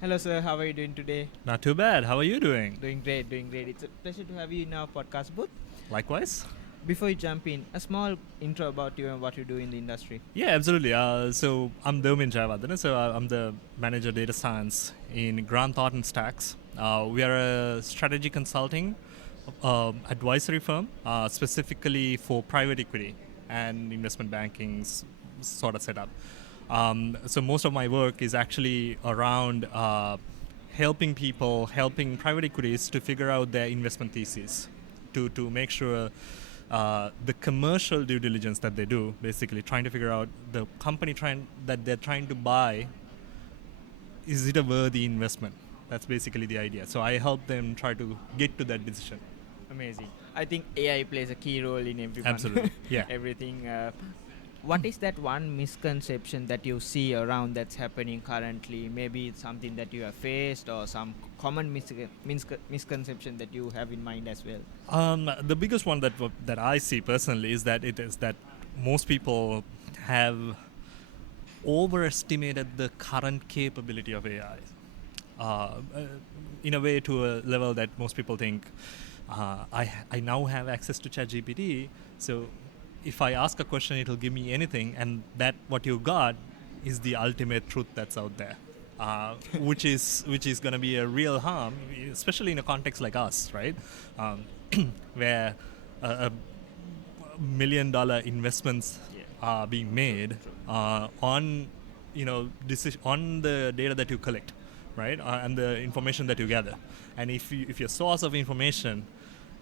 Hello, sir. How are you doing today? Not too bad. How are you doing? Doing great, doing great. It's a pleasure to have you in our podcast booth. Likewise. Before you jump in, a small intro about you and what you do in the industry. Yeah, absolutely. So I'm Devmin Jayawardena. So I'm the manager data science in Grant Thornton STAX. We are a strategy consulting advisory firm, specifically for private equity and investment banking sort of setup. So most of my work is actually around helping people, helping private equities to figure out their investment thesis, to make sure the commercial due diligence that they do, basically trying to figure out the company that they're trying to buy, is it a worthy investment? That's basically the idea. So I help them try to get to that decision. Amazing. I think AI plays a key role in everyone. Absolutely. Yeah. Everything. What is that one misconception that you see around that's happening currently? Maybe it's something that you have faced or some common misconception that you have in mind as well. The biggest one that I see personally is that most people have overestimated the current capability of AI. In a way, to a level that most people think, I now have access to ChatGPT, so if I ask a question, it'll give me anything, and that what you got is the ultimate truth that's out there, which is going to be a real harm, especially in a context like us, right, where a $1 million investments are being made on on the data that you collect, right, and the information that you gather, and if your source of information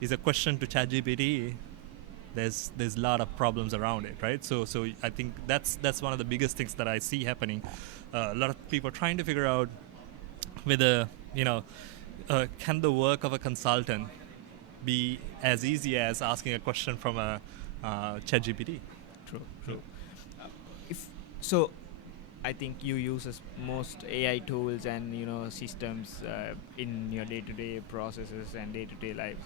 is a question to ChatGPT, there's a lot of problems around it, right? So I think that's one of the biggest things that I see happening. A lot of people are trying to figure out whether can the work of a consultant be as easy as asking a question from a ChatGPT. True. If so, I think you use most AI tools and systems in your day-to-day processes and day-to-day lives.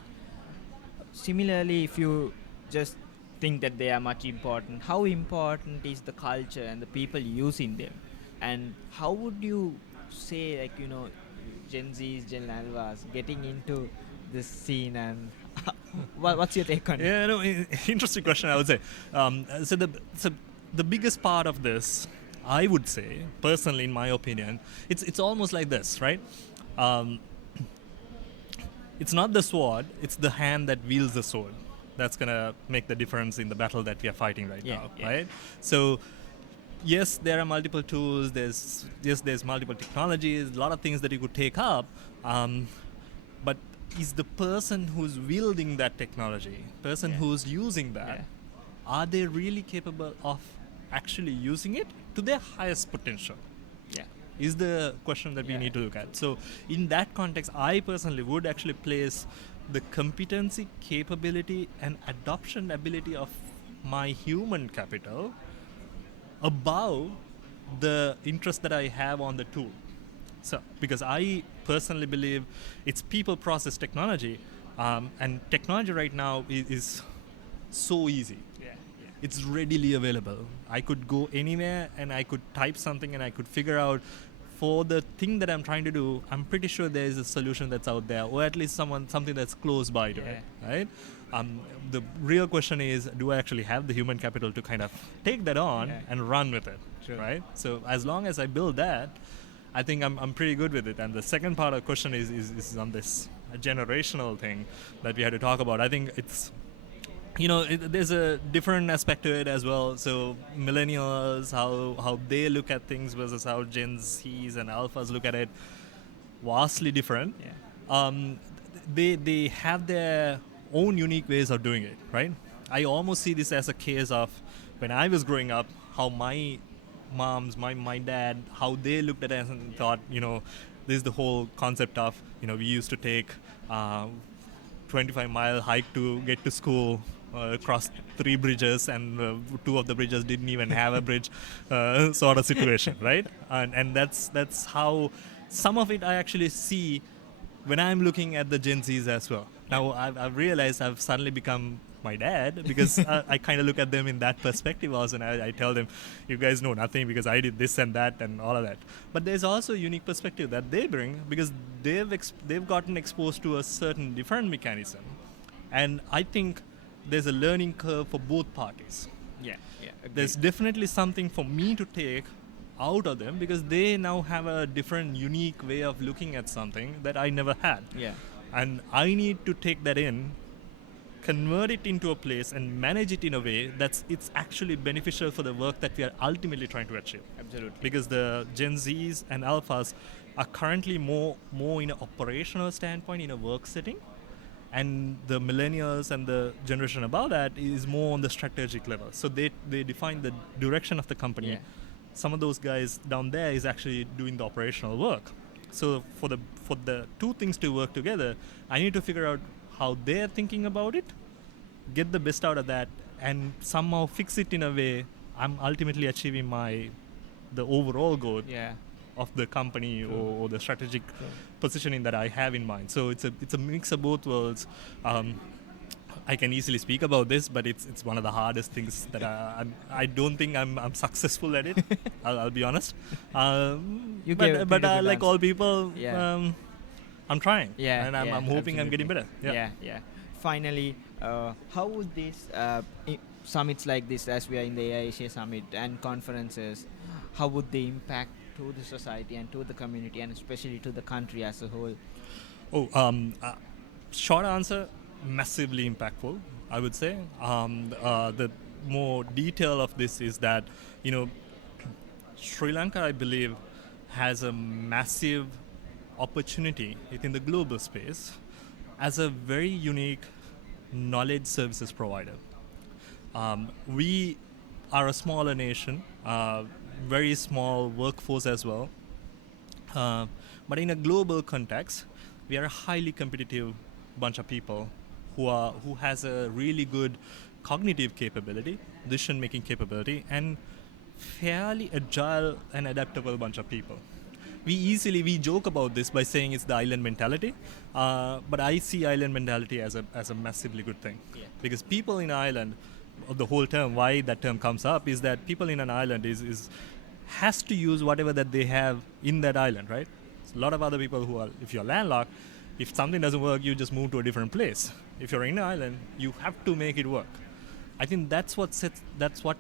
Similarly, if you just think that they are much important, how important is the culture and the people using them, and how would you say, like, Gen Zs, Gen Alphas getting into this scene, and what's your take on it? Yeah, no, interesting question, I would say. So the biggest part of this, I would say, personally, in my opinion, it's almost like this, right? It's not the sword; it's the hand that wields the sword. That's gonna make the difference in the battle that we are fighting right now, right? So yes, there are multiple tools. There's multiple technologies. A lot of things that you could take up, but is the person who's wielding that technology, person who's using that, are they really capable of actually using it to their highest potential? Yeah. Is the question that we need to look at. So in that context, I personally would actually place the competency, capability, and adoption ability of my human capital above the interest that I have on the tool. So, because I personally believe it's people process technology, and technology right now is so easy. It's readily available. I could go anywhere and I could type something and I could figure out, for the thing that I'm trying to do, I'm pretty sure there is a solution that's out there, or at least something that's close by to it, right? The real question is, do I actually have the human capital to kind of take that on and run with it, right? So as long as I build that, I think I'm pretty good with it. And the second part of the question is on this generational thing that we had to talk about. I think it's, there's a different aspect to it as well. So millennials, how they look at things versus how Gen Zs and Alphas look at it, vastly different. They have their own unique ways of doing it, right? I almost see this as a case of when I was growing up, how my moms, my dad, how they looked at it and thought, this is the whole concept of, we used to take 25-mile hike to get to school, across 3 bridges, and 2 of the bridges didn't even have a bridge, sort of situation, right? And that's how some of it I actually see when I'm looking at the Gen Zs as well. Now I've realized I've suddenly become my dad, because I kind of look at them in that perspective also, and I tell them, you guys know nothing because I did this and that and all of that. But there's also a unique perspective that they bring because they've gotten exposed to a certain different mechanism, and I think there's a learning curve for both parties. Yeah. There's definitely something for me to take out of them because they now have a different, unique way of looking at something that I never had. Yeah. And I need to take that in, convert it into a place, and manage it in a way that's it's actually beneficial for the work that we are ultimately trying to achieve. Absolutely. Because the Gen Zs and Alphas are currently more in an operational standpoint in a work setting, and the millennials and the generation above that is more on the strategic level. So they define the direction of the company. Yeah. Some of those guys down there is actually doing the operational work. So for the two things to work together, I need to figure out how they're thinking about it, get the best out of that, and somehow fix it in a way I'm ultimately achieving the overall goal Yeah. of the company or the strategic True. positioning that I have in mind. So it's a mix of both worlds. I can easily speak about this, but it's one of the hardest things that I don't think I'm successful at it. I'll be honest. You but gave a good like answer. all people, Yeah. I'm trying. Yeah, and I'm hoping I'm getting better. Yeah. Finally, how would this summits like this, as we are in the AI Asia Summit and conferences, how would they impact to the society and to the community and especially to the country as a whole? Short answer, massively impactful, I would say. The more detail of this is that, Sri Lanka, I believe, has a massive opportunity within the global space as a very unique knowledge services provider. We are a smaller nation, very small workforce as well. But in a global context, we are a highly competitive bunch of people who has a really good cognitive capability, decision-making capability, and fairly agile and adaptable bunch of people. We joke about this by saying it's the island mentality, but I see island mentality as a massively good thing. Yeah. Because people in an island, the whole term, why that term comes up is that people in an island has to use whatever that they have in that island, right? A lot of other people who are, if you're landlocked, if something doesn't work, you just move to a different place. If you're in an island, you have to make it work. I think that's what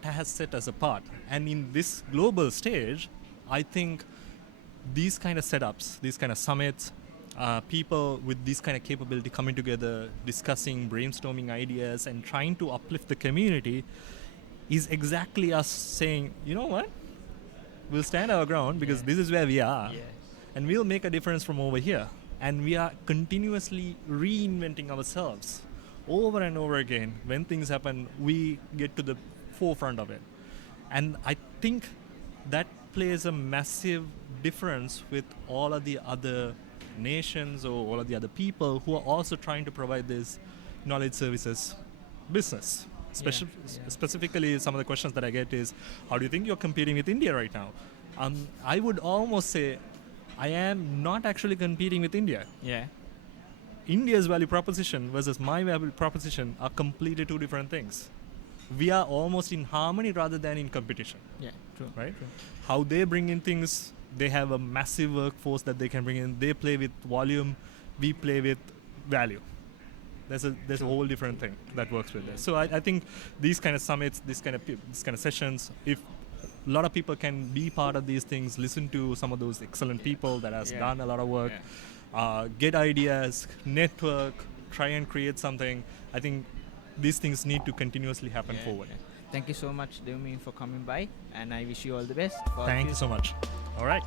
has set us apart. And in this global stage, I think these kind of setups, these kind of summits, people with this kind of capability coming together, discussing, brainstorming ideas, and trying to uplift the community is exactly us saying, you know what? We'll stand our ground because this is where we are. Yes. And we'll make a difference from over here. And we are continuously reinventing ourselves over and over again. When things happen, we get to the forefront of it. And I think that plays a massive difference with all of the other nations or all of the other people who are also trying to provide this knowledge services business. Specifically, some of the questions that I get is, how do you think you're competing with India right now? I would almost say I am not actually competing with India. Yeah. India's value proposition versus my value proposition are completely two different things. We are almost in harmony rather than in competition. Yeah. True. Right? True. How they bring in things, they have a massive workforce that they can bring in. They play with volume, we play with value. There's a whole different thing that works with this. So I think these kind of summits, these kind of sessions, if a lot of people can be part of these things, listen to some of those excellent people that has done a lot of work, get ideas, network, try and create something. I think these things need to continuously happen forward. Yeah. Thank you so much, Devmin, for coming by, and I wish you all the best. Thank you so much. All right.